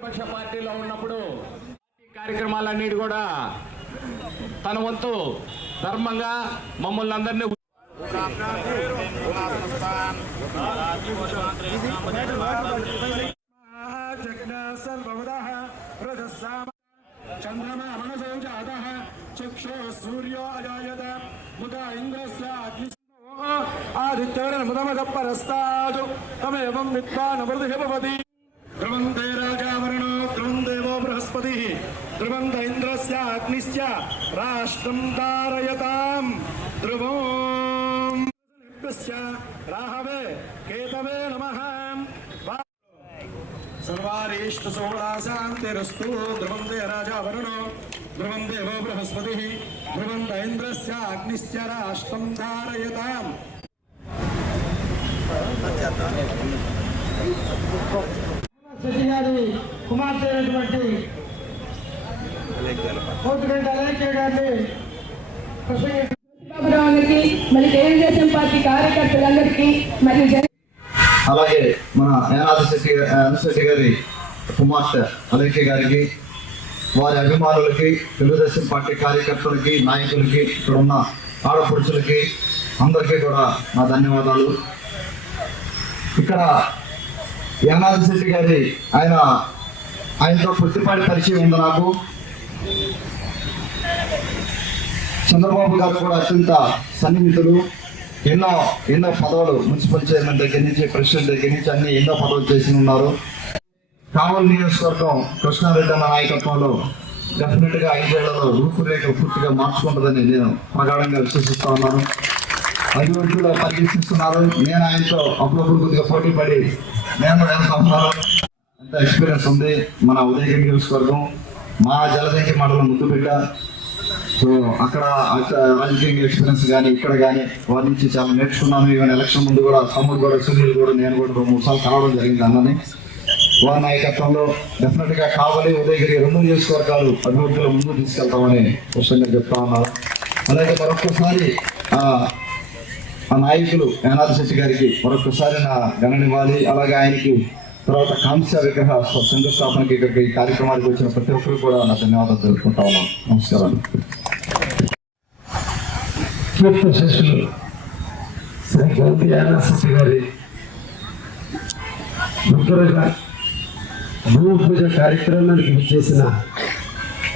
ప్రతిపక్ష పార్టీలో ఉన్నప్పుడు కార్యక్రమాలన్నిటి కూడా తన వంతు ధర్మంగా మమ్మల్ని అందరినీ చంద్రమా మనసో జాతః చక్షు సూర్యో అజాయత ముద ఇంద్రస్య అగ్ని ఆదిత్యముదమద పరస్తాదు తమేవం విద్వాన్ అమృతః భవతి ధ్రువంతే రాజావరణో ధ్రువం దేవో బృహస్పతి ధ్రువంత ఇంద్రస్య అగ్నిశ్చ రాష్ట్రం ధారయతాం ధ్రువం రాహవే కేతవే నమః सर्वारीष्ट सोमराशान्तिरस्तु ध्रुवन्ते राजावरुणो ध्रुवं देवो बृहस्पतिः ध्रुवन्त इन्द्रस्य अग्निश्च राष्ट्रं धारयताम् శశిగారి కుమార్తె అయినటువంటి పోతుగంటి అలేఖ్య గారిని బాబురావుకి మరి తెలుగుదేశం పార్టీ కార్యకర్తలందరికీ మరియు అలాగే మన యానాదిశెట్టి గారి కుమార్తె అలేఖ్య గారికి, వారి అభిమానులకి, తెలుగుదేశం పార్టీ కార్యకర్తలకి, నాయకులకి, ఇక్కడ ఉన్న ఆడపడుచులకి అందరికీ కూడా నా ధన్యవాదాలు. ఇక్కడ యానాదిశెట్టి గారి ఆయనతో పుట్టిపాటి పరిచయం ఉంది నాకు. చంద్రబాబు గారు కూడా అత్యంత సన్నిహితులు. ఎన్నో పదవులు మున్సిపల్ చైర్మన్ దగ్గర నుంచి, ప్రెసిడెంట్ దగ్గర నుంచి అన్ని ఎన్నో పదవులు చేసి ఉన్నారు. కావలి నియోజకవర్గం కృష్ణారెడ్డి అన్న నాయకత్వంలో డెఫినెట్గా 5 ఏళ్లలో రూపురేఖ పూర్తిగా మార్చుకుంటుందని నేను ప్రగాఢంగా విశ్వసిస్తా ఉన్నాను. అభివృద్ధిలో పరిశీలిస్తున్నారు. నేను ఆయనతో అప్పుడప్పుడు కొద్దిగా పోటీ పడి నేను వెళ్తా ఉన్నాను. అంత ఎక్స్పీరియన్స్ ఉంది. మన ఉదయగిరి నియోజకవర్గం మా జలదంకి మండలం ముద్దుబిడ్డ. సో అక్కడ రాజకీయ ఎక్స్పీరియన్స్ కానీ ఇక్కడ కానీ వారి నుంచి చాలా నేర్చుకున్నాను. ఈవెన్ ఎలక్షన్ ముందు కూడా తమ్ముడు కూడా, సునీల్ కూడా, నేను కూడా 2-3 సార్లు కలవడం జరిగింది అన్నని. వారి నాయకత్వంలో డెఫినెట్గా కావలి, ఉదయగిరి 2 నియోజకవర్గాలు అభివృద్ధిలో ముందుకు తీసుకెళ్తామని స్పష్టంగా చెప్తా ఉన్నారు. అలాగే మరొకసారి ఆ నాయకులు యానాదిశెట్టి గారికి మరొకసారి నా ఘననివ్వాలి. అలాగే ఆయనకి తర్వాత కాంస్య విగ్రహ శంకుస్థాపనకి ఇక్కడికి ఈ కార్యక్రమానికి వచ్చిన ప్రతి ఒక్కరు కూడా నా ధన్యవాదాలు తెలుపుకుంటా ఉన్నాను. నమస్కారం. కీర్తి శిష్యులు శ్రీ గౌతి యానాశెట్టి గారి ముగ్గురుగా భూమి పూజ కార్యక్రమానికి విచ్చేసిన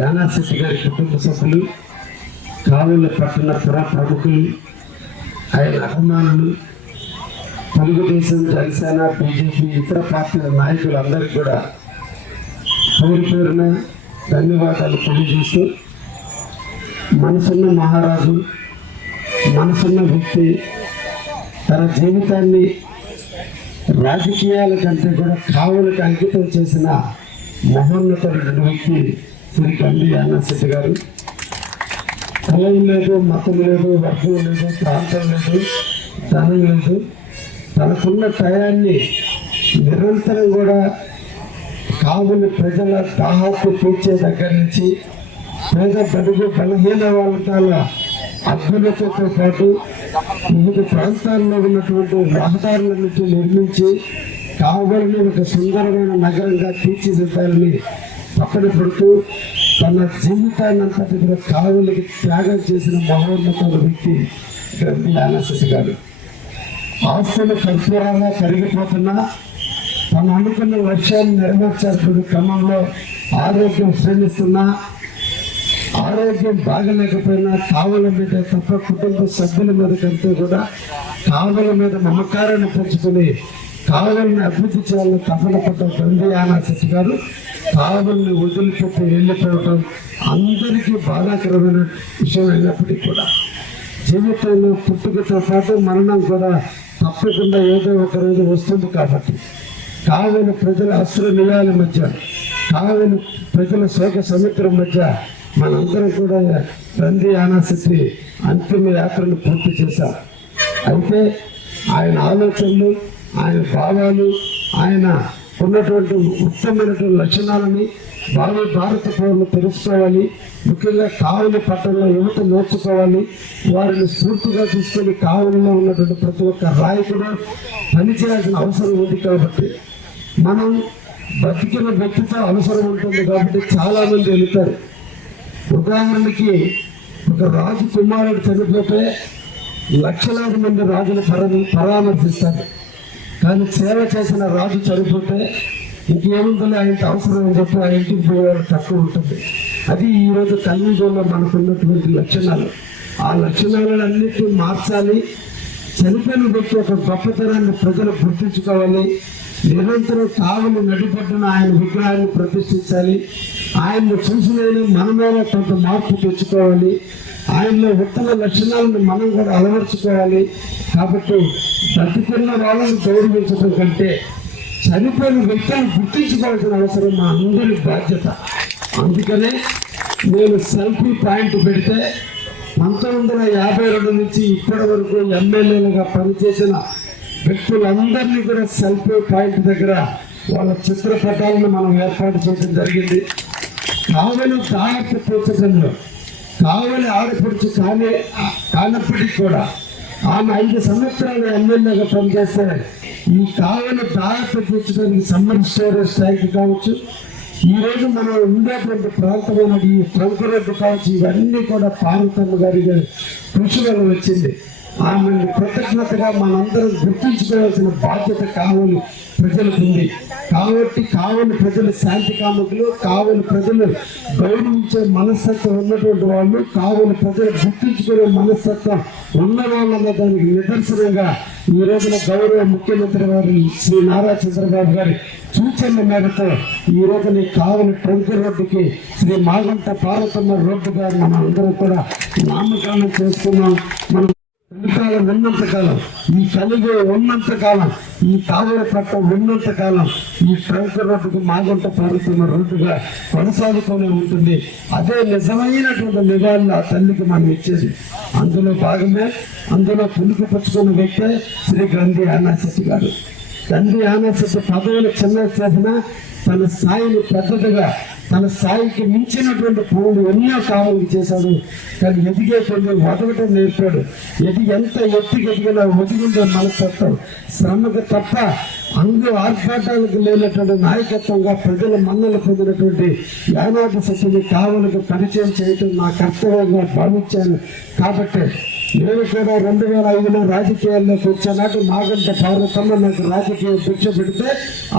యానాశెట్టి గారి కుటుంబ సభ్యులు, కావలి పట్టణ ప్రముఖులు, ఆయన అభిమానులు, తెలుగుదేశం, జనసేన, బీజేపీ, ఇతర పార్టీల నాయకులందరికీ కూడా పేరున ధన్యవాదాలు తెలియజేస్తూ, మనసున్న మహారాజు, మనసున్న వ్యక్తి, తన జీవితాన్ని రాజకీయాల కంటే కూడా కావలికి అంకితం చేసిన మహోన్నతుడు వ్యక్తి శ్రీ గండి యానాశెట్టి గారు. కులం లేదు, మతం లేదు, వర్గం లేదు, ప్రాంతం లేదు, ధనం లేదు. తనకున్న టయాన్ని నిరంతరం కూడా కావలి ప్రజల దాహాన్ని తీర్చే దగ్గర నుంచి పేద బడుగు బలహీన వర్గాల అభ్యున్నతితో పాటు వివిధ ప్రాంతాల్లో ఉన్నటువంటి రహదారుల నుంచి నిర్మించి కావలిని ఒక సుందరమైన నగరంగా తీర్చిదిద్దాలని పక్కన పెడుతూ తన జీవితాన్ని అంతటి కూడా కావలికి త్యాగం చేసిన మహోన్నత వ్యక్తి గండి యానాశెట్టి గారు. ఆస్తులు కర్పూరంగా కరిగిపోతున్నా తను అనుకున్న లక్ష్యాన్ని నెరవేర్చాల్సిన క్రమంలో ఆరోగ్యం శ్రమిస్తున్నా, ఆరోగ్యం బాగలేకపోయినా కావలి మీద తప్ప కుటుంబ సభ్యుల మీద కంటే కూడా కావలి మీద మమకారాన్ని పెంచుకుని కావలిని అభివృద్ధి చేయాలని తపన పడ్డ గండి యానాశెట్టి గారు కావలిని వదిలిపెట్టి వెళ్ళిపోవటం అందరికీ బాధాకరమైన విషయం అయినప్పటికీ కూడా జీవితంలో పుట్టుకతో పాటు మరణం కూడా తప్పకుండా ఏదో ఒక రోజు వస్తుంది. కాబట్టి కావలి ప్రజల అశ్రు నియాల మధ్య, కావలి ప్రజల శోక సముద్రం మధ్య మనందరం కూడా గండి యానాశెట్టి అంతిమ యాత్రను పూర్తి చేశాం. అయితే ఆయన ఆలోచనలు, ఆయన భావాలు, ఆయన ఉన్నటువంటి ఉత్తమమైనటువంటి లక్షణాలని భారత పౌరులు తెలుసుకోవాలి. ముఖ్యంగా కావలి పట్టణంలో యువత నేర్చుకోవాలి. వారిని స్ఫూర్తిగా తీసుకొని కావలిలో ఉన్నటువంటి ప్రతి ఒక్క నాయకుడు పనిచేయాల్సిన అవసరం ఉంది. కాబట్టి మనం బతికిన వ్యక్తితో అవసరం ఉంటుంది కాబట్టి చాలా మంది వెళుతారు. ఉదాహరణకి ఒక రాజు కుమారుడు చనిపోతే లక్షలాది మంది రాజులు పరామర్శిస్తారు. కానీ సేవ చేసిన రాజు చనిపోతే ఇంకేముందని ఆయనకి అవసరం అని చెప్పి ఆ ఇంటికి పోయేవాడు తక్కువ ఉంటుంది. అది ఈరోజు కలియుగంలో మనకున్నటువంటి లక్షణాలు. ఆ లక్షణాలన్నింటినీ మార్చాలి. చనిపోయిన వ్యక్తి ఒక గొప్పతనాన్ని ప్రజలు గుర్తించుకోవాలి. నిరంతరం కావలి నడిపట్టున ఆయన విగ్రహాన్ని ప్రతిష్ఠించాలి. ఆయన్ని చూసినైనా మనమైనా కొంత మార్పు తెచ్చుకోవాలి. ఆయనలో ఉత్తమ లక్షణాలను మనం కూడా అలవర్చుకోవాలి. కాబట్టి బతికున్న వాళ్ళని గౌరవించడం కంటే చనిపోయిన వ్యక్తులను గుర్తించుకోవాల్సిన అవసరం మా అందరి బాధ్యత. అందుకనే నేను సెల్ఫీ పాయింట్ పెడితే 1952 నుంచి ఇప్పటి వరకు ఎమ్మెల్యేలుగా పనిచేసిన వ్యక్తులందరినీ కూడా సెల్ఫీ పాయింట్ దగ్గర వాళ్ళ చిత్రపటాలను మనం ఏర్పాటు చేయడం జరిగింది. కావలి దాయక తీర్చడంలో కావలి ఆడపడుచు కానప్పటికీ కూడా ఆమె 5 సంవత్సరాలు ఎమ్మెల్యేగా పనిచేస్తే ఈ కావలి దాయక తీర్చడానికి సమ్మర్ స్టోరేజ్ ట్యాంక్ కావచ్చు, ఈ రోజు మనం ఉండేటువంటి ప్రాంతమైన ఈ ట్రంక్ రోడ్డు కావచ్చు, ఇవన్నీ కూడా పార్వతమ్మ గారి కృషి వల్ల వచ్చింది. ఆమెను కృతజ్ఞతగా మనందరం గుర్తించుకోవాల్సిన బాధ్యత కావలి ప్రజలకు ఉంది. కాబట్టి కావలి ప్రజలు శాంతి కాముకులు, కావలి ప్రజలు గౌరవించే మనస్తత్వం ఉన్నటువంటి వాళ్ళు, కావలి ప్రజలు గుర్తించుకునే మనస్తత్వం ఉన్న వాళ్ళన్న దానికి నిదర్శనంగా ఈ రోజున గౌరవ ముఖ్యమంత్రి గారు శ్రీ నారా చంద్రబాబు గారి సూచనల మేరకు ఈ రోజున కావలి ట్రంక్ రోడ్డుకి శ్రీ మాగంట పార్వతమ్మ రోడ్డు గారు మనం అందరం కూడా నామకరణం చేసుకున్నాం. మనం కలికాలం ఉన్నంతకాలం, ఈ కలిగి ఉన్నంతకాలం, ఈ కావలి పట్టం ఉన్నంతకాలం ఈ ట్రంక్ రోడ్డుకు మాగంట పారుతున్న రోడ్డుగా కొనసాగుతూనే ఉంటుంది. అదే నిజమైనటువంటి నివాళులు ఆ తల్లికి మనం ఇచ్చేది. అందులో భాగమే, అందులో పులుకుపరుచుకున్న వ్యక్తే శ్రీ గంధి యానాశెట్టి గారు. గంధి యానాశెట్టి పదవులు చిన్న చేసిన తన స్థాయిని పెద్దదిగా, తన స్థాయికి మించినటువంటి పనులు ఎన్నో కావాలని చేశాడు. కానీ ఎదిగే కొన్ని వదలటం నేర్పాడు. ఎంత ఎత్తుకి ఎదిగినా ఒదిగుండే మనస్తత్వం, శ్రమకు తప్ప ఆర్భాటాలకు లేనటువంటి నాయకత్వంగా ప్రజల మన్నలు పొందినటువంటి యానాశెట్టిని కావలికి పరిచయం చేయటం నా కర్తవ్యంగా భావించాను. కాబట్టి నేను కూడా 2005లో రాజకీయాల్లోకి వచ్చేనాడు మాగంట పార్వతమ్మ నాకు రాజకీయ భిక్ష పెడితే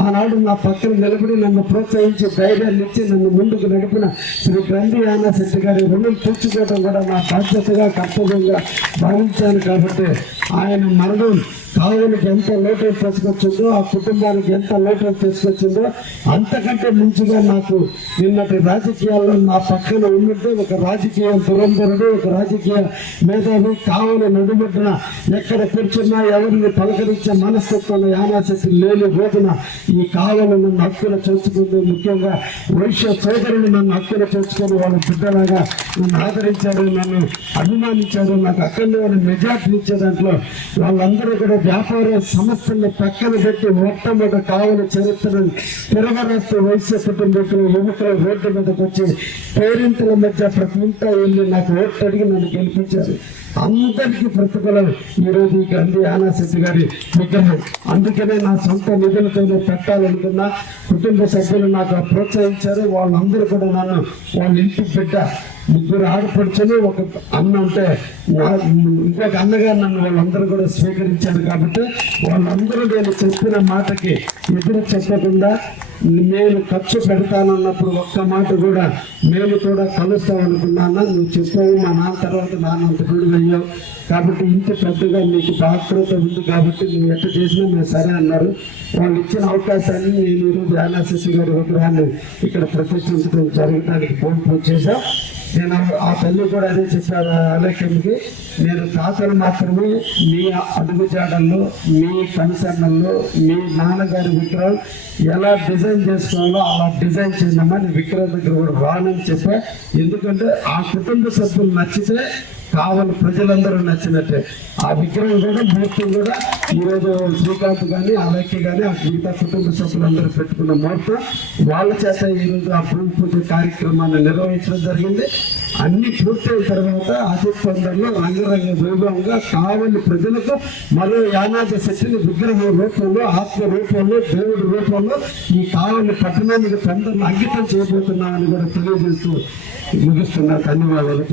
ఆనాడు నా పక్కన నిలబడి నన్ను ప్రోత్సహించి ధైర్యాన్ని ఇచ్చి నన్ను ముందుకు నడిపిన శ్రీ గంధి యానాశెట్టి గారి రుణం తీర్చుకోవడం కూడా నా బాధ్యతగా కర్తవ్యంగా భావించాను. కాబట్టి ఆయన మరణం కావలికి ఎంత లోటు తీసుకొచ్చిందో, ఆ కుటుంబానికి ఎంత లోటు తీసుకొచ్చిందో అంతకంటే మించిగా నాకు నిన్నటి రాజకీయాల్లో నా పక్కన ఉన్నట్టు ఒక రాజకీయ దురంధరుడు, ఒక రాజకీయ మేధావి కావలి నడుమొడ్డున ఎక్కడ కూర్చున్నా ఎవరిని పలకరించే మనస్తత్వంలో యానాశెట్టి లేని రోజున ఈ కావలి నన్ను హక్కున చేర్చుకుంది. ముఖ్యంగా వైశ్య సోదరులు నన్ను హక్కున చేర్చుకొని వాళ్ళ బిడ్డలాగా నన్ను ఆదరించారు, నన్ను అభిమానించారు. నాకు అక్కడ మెజార్టీ ఇచ్చే దాంట్లో వాళ్ళందరూ కూడా వ్యాపార సంస్థల్ని పక్కన పెట్టి మొట్టమొదటి కావలి చరిత్రను తిరగరాస్తూ వైశ్య కుటుంబీకులు యువకులు రోడ్డు మీదకి వచ్చి పేరింతల మధ్య ప్రతి ఇంట వెళ్ళి నాకు ఓట్లు అడిగి నన్ను గెలిపించారు. అందరికీ ప్రతిఫలం ఈరోజు ఈ గంధి యానాశెట్టి గారి విగ్రహం. అందుకనే నా సొంత నిధులతోనే పెట్టాలనుకున్నా. కుటుంబ సభ్యులు నాకు ప్రోత్సహించారు. వాళ్ళందరూ కూడా నన్ను వాళ్ళ ఇంటి బిడ్డ, 3 ఆడపడుచులు, ఒక అన్న ఉంటే ఇంకొక అన్నగా నన్ను వాళ్ళందరూ కూడా స్వీకరించారు. కాబట్టి వాళ్ళందరూ నేను చెప్పిన మాటకి ఎదురు చెప్పకుండా నేను ఖర్చు పెడతానన్నప్పుడు ఒక్క మాట కూడా మేము కూడా కలుస్తామనుకున్నాను. నువ్వు చెప్పావు, మా నాన్న తర్వాత నాన్నంత కూడా అయ్యావు, కాబట్టి ఇంత పెద్దగా నీకు బాధ్యత ఉంది కాబట్టి నువ్వు ఎట్లా చేసినా మేము సరే అన్నారు. వాళ్ళు ఇచ్చిన అవకాశాన్ని నేను ఈరోజు యానాశెట్టి గారి విగ్రహాన్ని ఇక్కడ ప్రతిష్ఠించడం జరగడానికి పూర్తి చేశాం. నేను ఆ తల్లి కూడా అదే చెప్పాను అలేఖ్యంకి, నేను తాతలు మాత్రమే మీ అడుగుజాడల్లో, మీ కనుసరణల్లో మీ నాన్నగారి విగ్రహం ఎలా డిజైన్ చేసుకోవాలో అలా డిజైన్ చేయమని విగ్రహం దగ్గర కూడా రానని చెప్పా. ఎందుకంటే ఆ కుటుంబ సభ్యులు నచ్చితే కావాలి ప్రజలందరూ నచ్చినట్టే. ఆ విగ్రహం కూడా ముహూర్తం కూడా ఈరోజు శ్రీకాంత్ కానీ అలాగే కానీ ఆ మిగతా కుటుంబ సభ్యులందరూ పెట్టుకున్న ముహూర్తం వాళ్ళ చేత ఈరోజు ఆ భూమి పూజ కార్యక్రమాన్ని నిర్వహించడం జరిగింది. అన్ని పూర్తయిన తర్వాత అతి తొందరలో రంగరంగ వైభవంగా కావలి ప్రజలకు మరో యానాద శక్తిని విగ్రహం రూపంలో, ఆత్మ రూపంలో, దేవుడి రూపంలో ఈ కావలి పట్టణానికి తొందరలో అంకితం చేయబోతున్నామని కూడా తెలియజేస్తూ ముగిస్తున్న ధన్యవాదాలు.